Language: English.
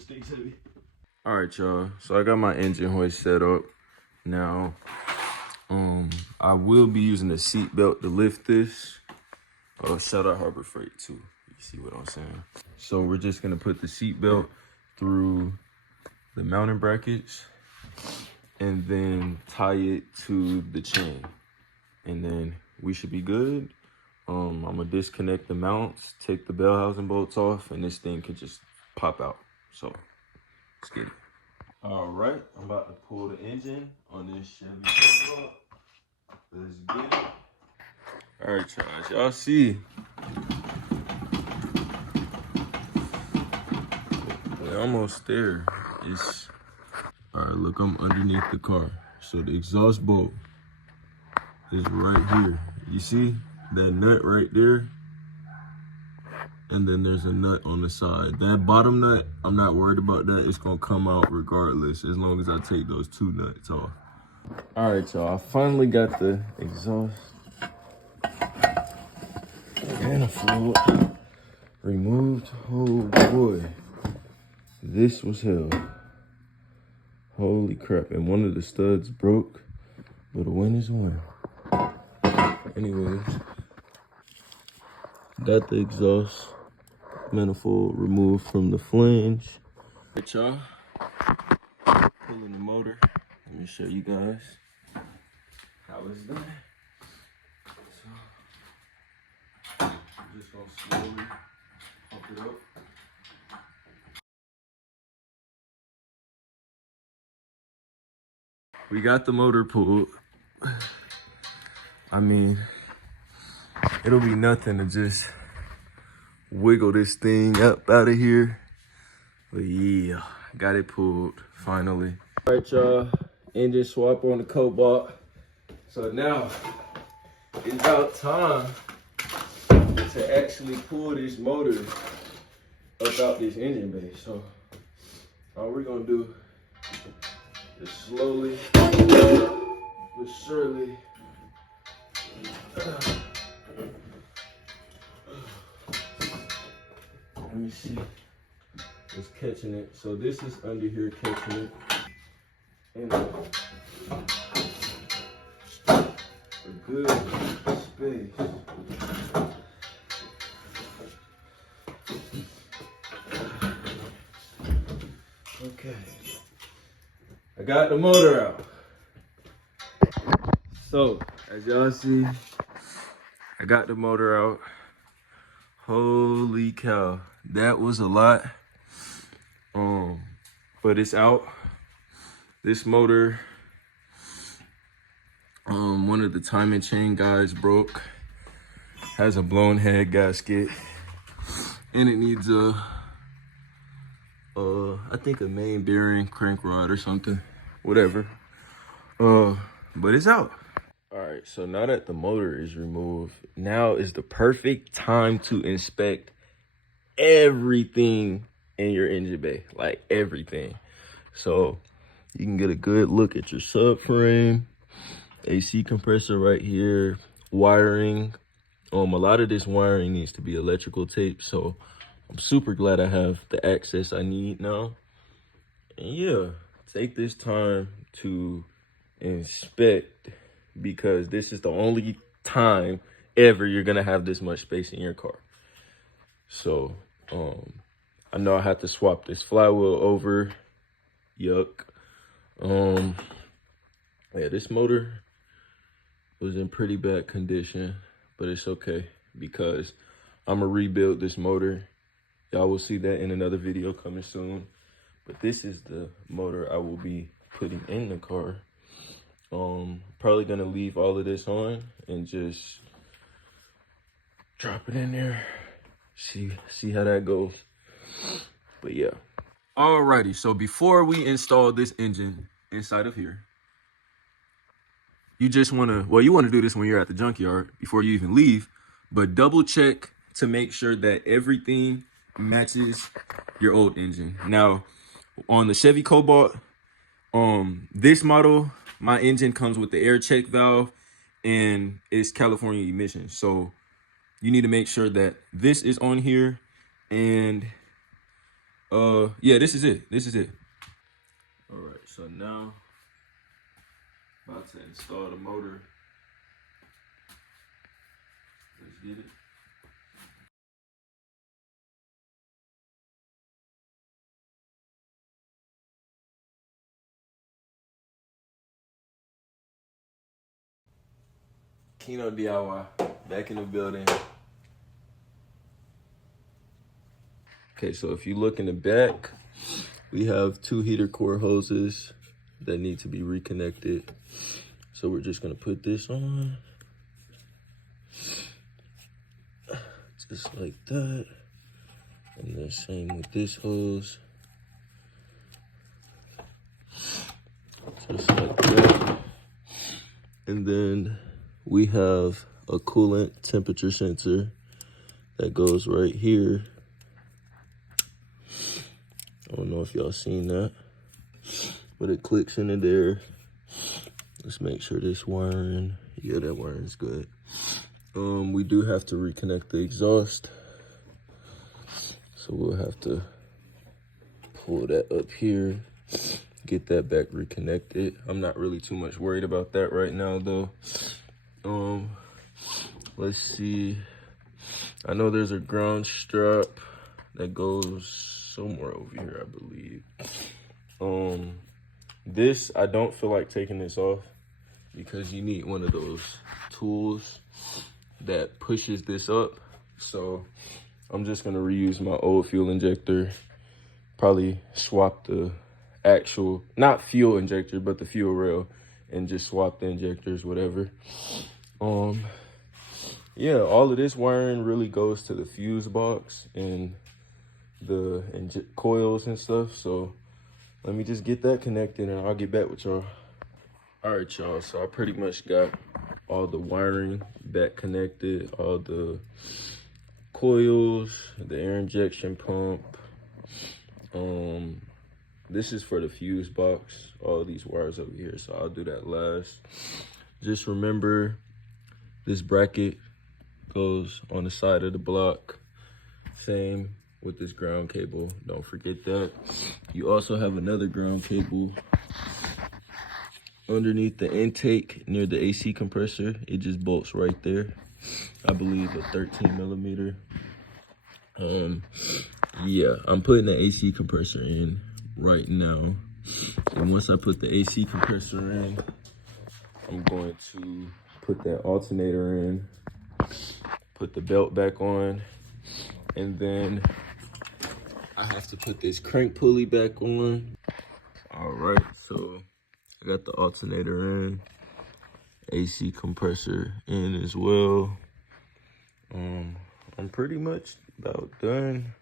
stays heavy. All right, y'all. So I got my engine hoist set up. Now, I will be using a seat belt to lift this. Shout out Harbor Freight too. You see what I'm saying? So we're just gonna put the seat belt through the mounting brackets and then tie it to the chain. And then we should be good. I'm gonna disconnect the mounts, take the bell housing bolts off, and this thing can just pop out. So let's get it. All right, I'm about to pull the engine on this Chevy Cobalt. Let's get it. All right, y'all. As y'all see, we're almost there. All right, look, I'm underneath the car. So the exhaust bolt is right here. You see that nut right there? And then there's a nut on the side. That bottom nut, I'm not worried about that. It's gonna come out regardless as long as I take those two nuts off. All right, y'all, I finally got the exhaust manifold removed. Oh boy, this was hell. Holy crap, and one of the studs broke, but a win is a win. Anyways, got the exhaust manifold removed from the flange. Right, y'all, pulling the motor. Let me show you guys how it's done. So, I'm just gonna slowly pump it up. We got the motor pulled. I mean, it'll be nothing to just wiggle this thing up out of here. But yeah, got it pulled finally. All right, y'all, engine swap on the Cobalt. So now it's about time to actually pull this motor up out this engine bay. So all we're gonna do is slowly but surely let me see. It's catching it. So this is under here catching it. And a good space. Okay. I got the motor out. So, as y'all see, I got the motor out. Holy cow, that was a lot. But it's out. This motor, one of the timing chain guys broke. Has a blown head gasket, and it needs I think a main bearing crank rod or something, whatever. But it's out. All right, so now that the motor is removed, now is the perfect time to inspect everything in your engine bay, like everything. So you can get a good look at your subframe, AC compressor right here, wiring. A lot of this wiring needs to be electrical tape, so I'm super glad I have the access I need now. And yeah, take this time to inspect, because this is the only time ever you're gonna have this much space in your car. So I know I have to swap this flywheel over. Yuck. Yeah, this motor was in pretty bad condition, but it's okay because I'm gonna rebuild this motor. Y'all will see that in another video coming soon. But this is the motor I will be putting in the car. Probably gonna leave all of this on and just drop it in there. See how that goes. But yeah. Alrighty, so before we install this engine inside of here, you just wanna, well, you wanna do this when you're at the junkyard before you even leave, but double check to make sure that everything matches your old engine. Now, on the Chevy Cobalt, this model, my engine comes with the air check valve and it's California emissions. So you need to make sure that this is on here and Yeah, this is it. This is it. All right, so now about to install the motor. Let's get it. Kino DIY back in the building. Okay, so if you look in the back, we have 2 heater core hoses that need to be reconnected. So we're just gonna put this on, just like that. And the same with this hose, just like that. And then we have a coolant temperature sensor that goes right here. I don't know if y'all seen that, but it clicks into there. Let's make sure this wiring, yeah, that wiring's good. We do have to reconnect the exhaust. So we'll have to pull that up here, get that back reconnected. I'm not really too much worried about that right now though. Let's see. I know there's a ground strap that goes somewhere over here, I believe. This, I don't feel like taking this off because you need one of those tools that pushes this up. So I'm just gonna reuse my old fuel injector, probably swap the actual, not fuel injector, but the fuel rail, and just swap the injectors, whatever. Yeah, all of this wiring really goes to the fuse box and the coils and stuff. So let me just get that connected and I'll get back with y'all. All right, y'all, so I pretty much got all the wiring back connected, all the coils, the air injection pump. This is for the fuse box, all these wires over here, so I'll do that last. Just remember, this bracket goes on the side of the block. Same with this ground cable, don't forget that. You also have another ground cable underneath the intake near the AC compressor. It just bolts right there. I believe a 13 millimeter. Yeah, I'm putting the AC compressor in right now. And once I put the AC compressor in, I'm going to put that alternator in, put the belt back on, and then I have to put this crank pulley back on. All right, so I got the alternator in, AC compressor in as well. I'm pretty much about done.